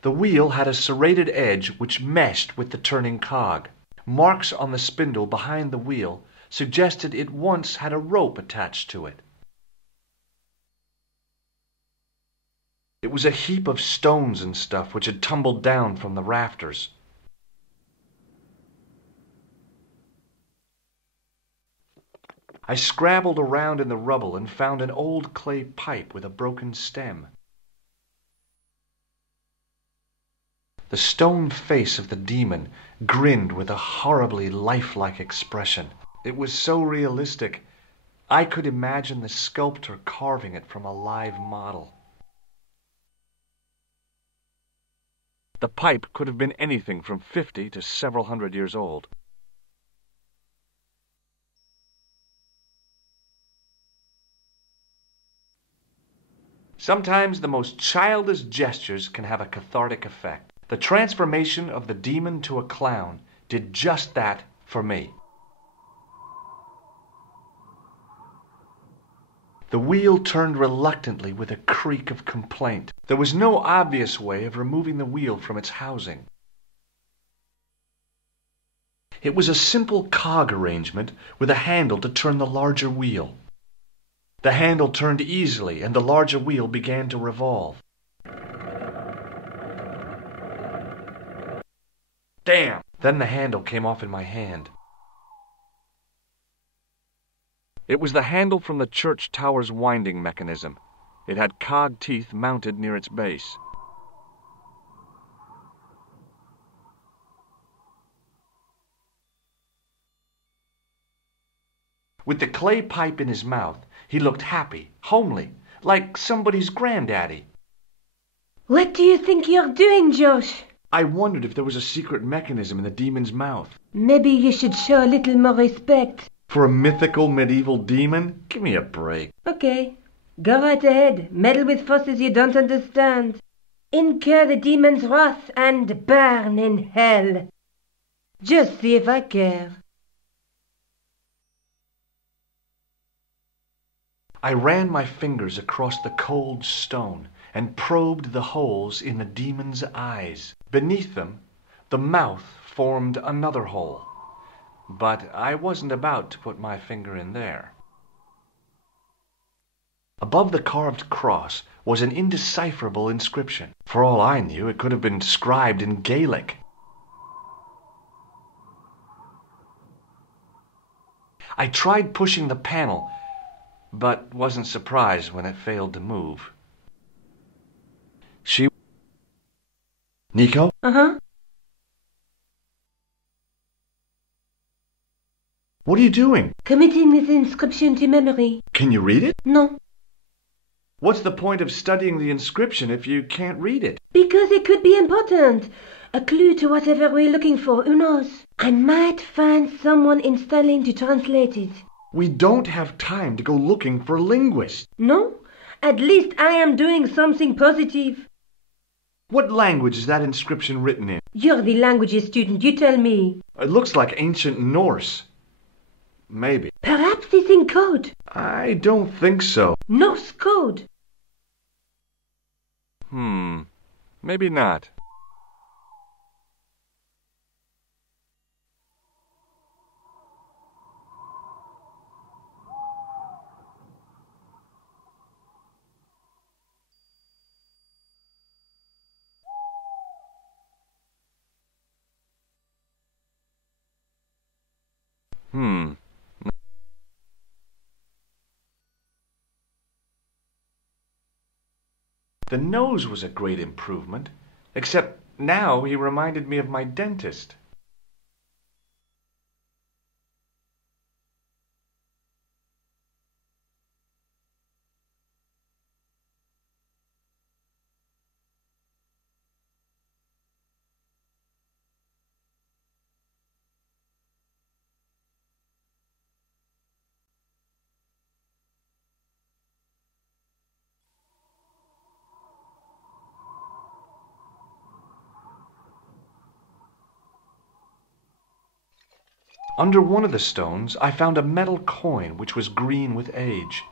The wheel had a serrated edge which meshed with the turning cog. Marks on the spindle behind the wheel suggested it once had a rope attached to it. It was a heap of stones and stuff which had tumbled down from the rafters. I scrabbled around in the rubble and found an old clay pipe with a broken stem. The stone face of the demon grinned with a horribly lifelike expression. It was so realistic, I could imagine the sculptor carving it from a live model. The pipe could have been anything from 50 to several hundred years old. Sometimes the most childish gestures can have a cathartic effect. The transformation of the demon to a clown did just that for me. The wheel turned reluctantly with a creak of complaint. There was no obvious way of removing the wheel from its housing. It was a simple cog arrangement with a handle to turn the larger wheel. The handle turned easily and the larger wheel began to revolve. Damn! Then the handle came off in my hand. It was the handle from the church tower's winding mechanism. It had cog teeth mounted near its base. With the clay pipe in his mouth, he looked happy, homely, like somebody's granddaddy. What do you think you're doing, Josh? I wondered if there was a secret mechanism in the demon's mouth. Maybe you should show a little more respect. For a mythical medieval demon? Give me a break. Okay, go right ahead. Meddle with forces you don't understand. Incur the demon's wrath and burn in hell. Just see if I care. I ran my fingers across the cold stone and probed the holes in the demon's eyes. Beneath them, the mouth formed another hole. But I wasn't about to put my finger in there. Above the carved cross was an indecipherable inscription. For all I knew, it could have been inscribed in Gaelic. I tried pushing the panel, but wasn't surprised when it failed to move. Nico? Uh-huh. What are you doing? Committing this inscription to memory. Can you read it? No. What's the point of studying the inscription if you can't read it? Because it could be important. A clue to whatever we're looking for, who knows? I might find someone installing to translate it. We don't have time to go looking for linguists. No? At least I am doing something positive. What language is that inscription written in? You're the languages student, you tell me. It looks like ancient Norse. Maybe. Perhaps it's in code. I don't think so. Norse code. Maybe not. The nose was a great improvement, except now he reminded me of my dentist. Under one of the stones, I found a metal coin which was green with age.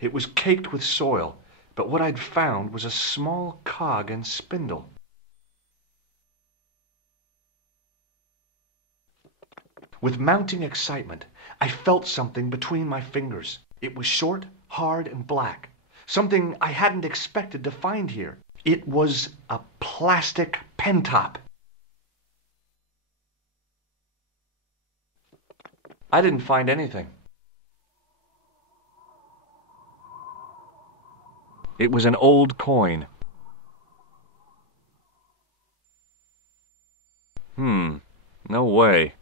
It was caked with soil, but what I'd found was a small cog and spindle. With mounting excitement, I felt something between my fingers. It was short, hard, and black. Something I hadn't expected to find here. It was a plastic pen top. I didn't find anything. It was an old coin. No way.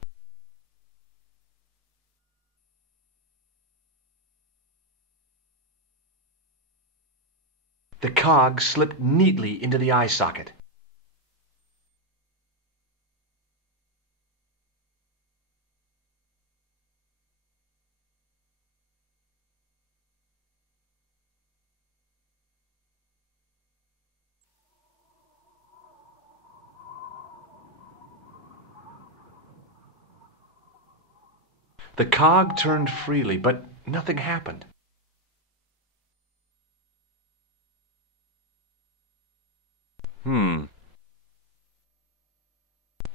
The cog slipped neatly into the eye socket. The cog turned freely, but nothing happened.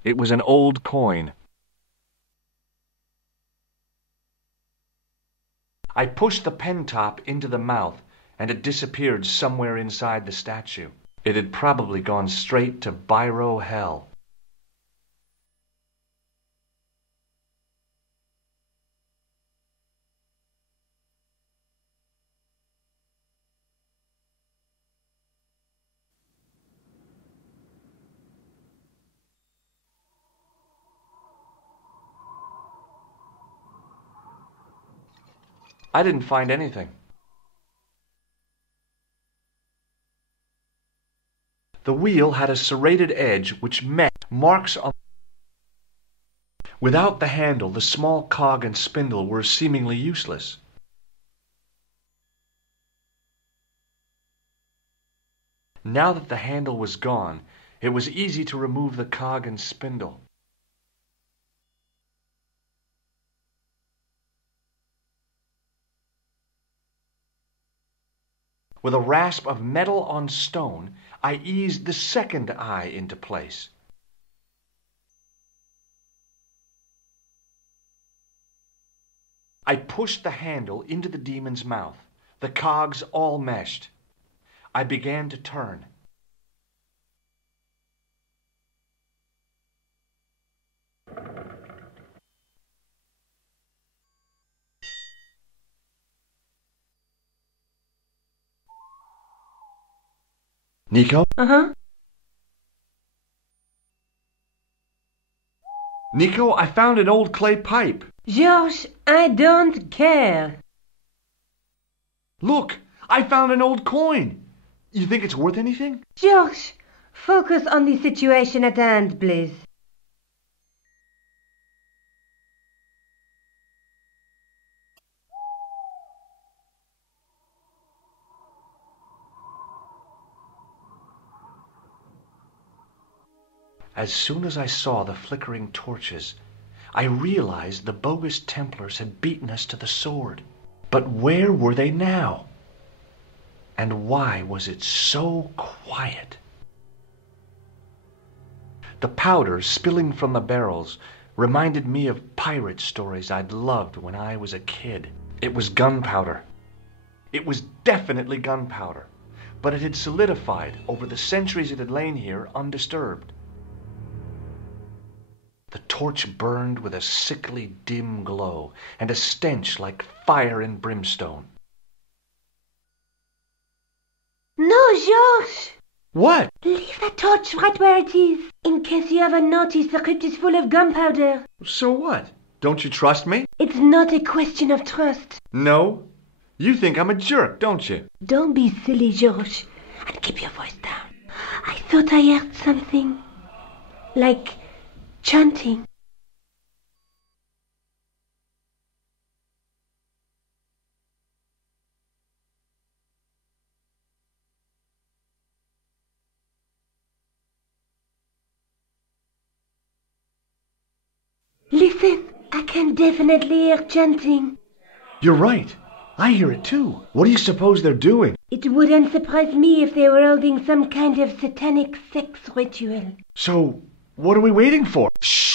It was an old coin. I pushed the pen top into the mouth, and it disappeared somewhere inside the statue. It had probably gone straight to biro hell. I didn't find anything. The wheel had a serrated edge which met marks on. Without the handle, the small cog and spindle were seemingly useless. Now that the handle was gone, it was easy to remove the cog and spindle. With a rasp of metal on stone, I eased the second eye into place. I pushed the handle into the demon's mouth. The cogs all meshed. I began to turn. Nico? Uh-huh. Nico, I found an old clay pipe. George, I don't care. Look, I found an old coin. You think it's worth anything? George, focus on the situation at hand, please. As soon as I saw the flickering torches, I realized the bogus Templars had beaten us to the sword. But where were they now? And why was it so quiet? The powder spilling from the barrels reminded me of pirate stories I'd loved when I was a kid. It was gunpowder. It was definitely gunpowder, but it had solidified over the centuries it had lain here undisturbed. The torch burned with a sickly dim glow and a stench like fire and brimstone. No, George! What? Leave the torch right where it is. In case you haven't noticed, the crypt is full of gunpowder. So what? Don't you trust me? It's not a question of trust. No? You think I'm a jerk, don't you? Don't be silly, George, and keep your voice down. I thought I heard something. Like chanting. Listen, I can definitely hear chanting. You're right. I hear it too. What do you suppose they're doing? It wouldn't surprise me if they were holding some kind of satanic sex ritual. So, what are we waiting for? Shh!